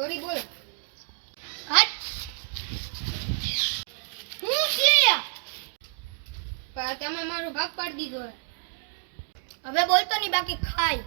ગૌરી બોલ. હટ. હું છે પણ તમે મારો ભાગ પાડી દીધો. હવે બોલતો નહીં બાકી ખાય.